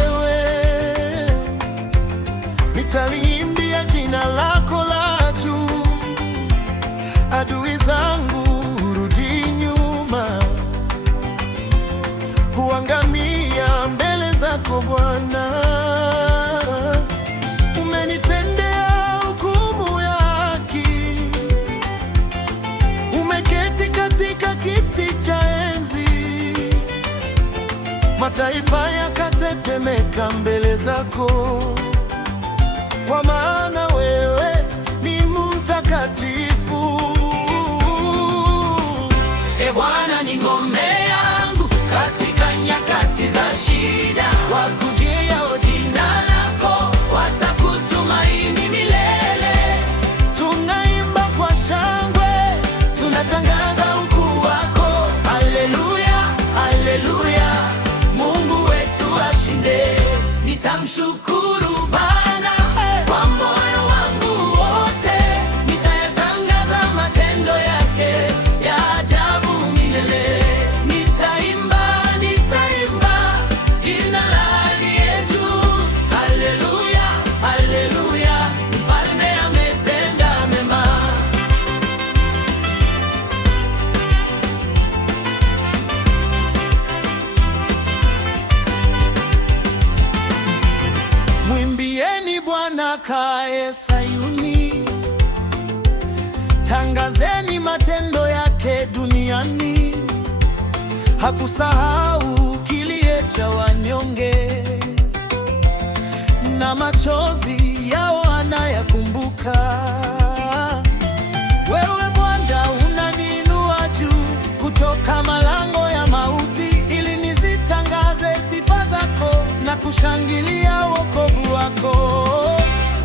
wewe, nitaliimbia jina lako la juu. Adui zangu rudi nyuma, huangamia mbele zako Bwana. Umenitendea hukumu ya haki, umeketi katika kiti cha enzi. Mataifa yakatetemeka mbele zako, kwa maana wewe ni mtakatifu. Ee Bwana, ni ngome yangu katika nyakati za shida. Wakujiao jina lako watakutumaini milele. Tunaimba kwa shangwe, tunatangaza ukuu wako. Haleluya, haleluya, Mungu wetu ashinde. Nitamshukuru Bwana kwa moyo wangu wote, nitayatangaza matendo yake ya ajabu milele. Nitaimba, nitaimba jina la aliye juu. Haleluya, haleluya, Mfalme ametenda mema. Mwimbieni Bwana kae Sayuni, tangazeni matendo yake duniani. Hakusahau kilio cha wanyonge, na machozi yao anayakumbuka. Wewe Bwana unaniinua juu kutoka malango ya mauti, ili nizitangaze sifa zako na kushangilia wokovu wako.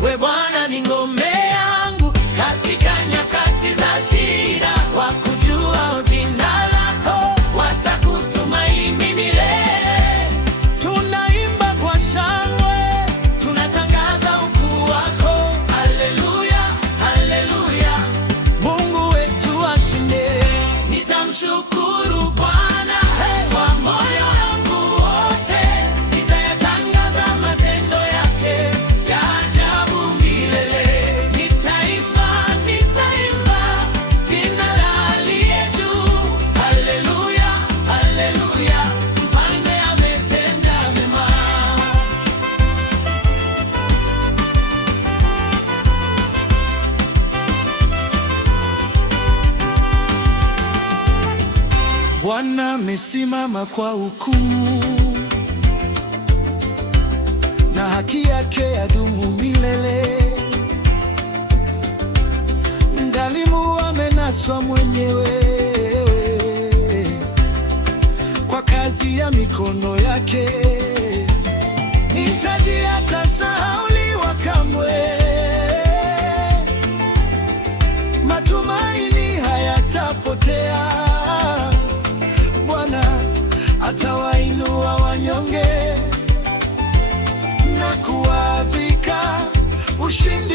We Bwana, ni ngome yangu katika nyakati za shida. Wakujua jina lako watakutumaini milele. Tunaimba kwa shangwe, Tunatangaza ukuu wako. Haleluya, haleluya, Mungu wetu ashinde. nitamshukuru Bwana kwa moyo wangu wote, nitayatangaza matendo yake ya ajabu milele. Nitaimba, nitaimba jina la aliye juu. Haleluya, haleluya, Mfalme ametenda mema. Bwana amesimama kwa hukumu, na haki yake yadumu milele. Mdhalimu amenaswa mwenyewe kwa kazi ya mikono yake. Hitaji hatasahauliwa kamwe, matumaini hayatapotea. Bwana atawainua wanyonge na kuwavika ushindi